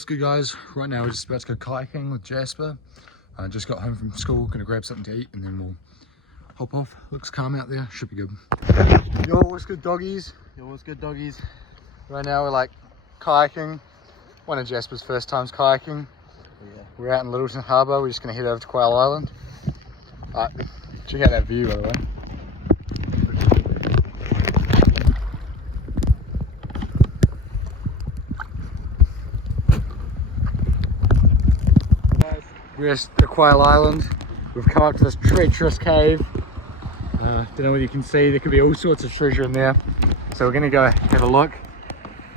What's good, guys? Right now we're just about to go kayaking with Jasper. I just got home from school, gonna grab something to eat and then we'll hop off. Looks calm out there, should be good. Yo, what's good, doggies? Yo, what's good, doggies? Right now we're like kayaking. One of Jasper's first times kayaking. Yeah. We're out in Littleton Harbour. We're just gonna head over to Quail Island. Check out that view, by the way. We're at Quail Island. We've come up to this treacherous cave. Don't know whether you can see, there could be all sorts of treasure in there. So we're gonna go have a look.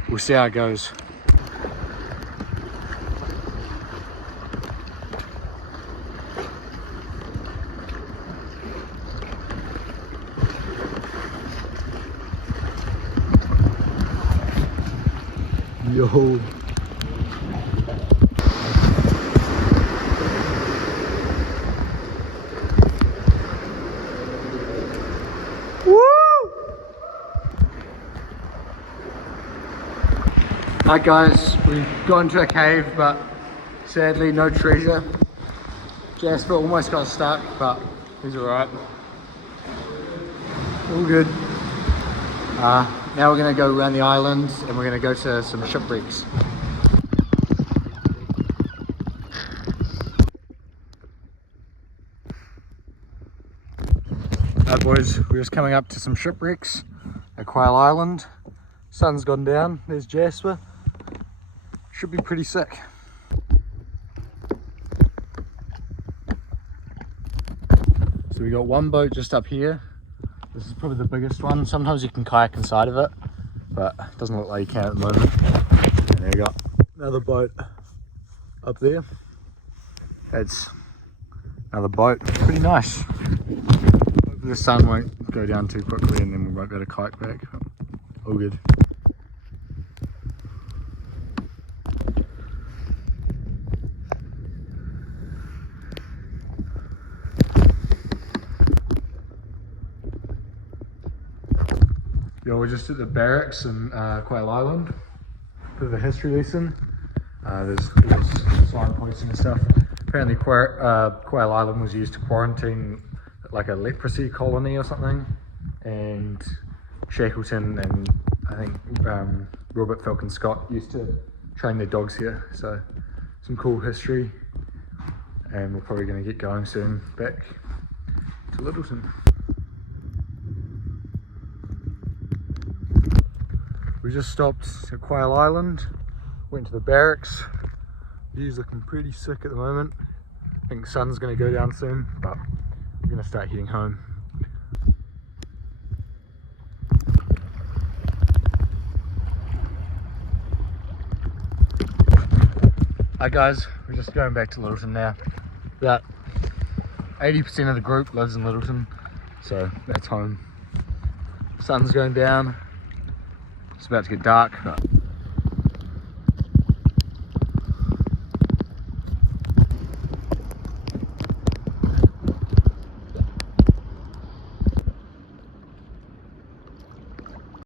We'll see how it goes. Yo. Alright guys, we've gone to a cave, but sadly no treasure. Jasper almost got stuck, but he's alright. All good. Now we're going to go around the island and we're going to go to some shipwrecks. Alright boys, we're just coming up to some shipwrecks at Quail Island. Sun's gone down, there's Jasper. Should be pretty sick. So we got one boat just up here. This is probably the biggest one. Sometimes you can kayak inside of it, but it doesn't look like you can at the moment. And there you got another boat up there. That's another boat. Pretty nice. Hopefully the sun won't go down too quickly and then we won't be able to kayak back. All good. Yo, we're just at the barracks in Quail Island. Bit of a history lesson. There's signposting and stuff. Apparently Quail Island was used to quarantine like a leprosy colony or something. And Shackleton and I think Robert Falcon Scott used to train their dogs here. So some cool history. And we're probably going to get going soon back to Littleton. We just stopped at Quail Island, went to the barracks. View's looking pretty sick at the moment. I think the sun's going to go down soon, but we're going to start heading home. Hi guys, we're just going back to Littleton now. About 80% of the group lives in Littleton, so that's home. Sun's going down. It's about to get dark, but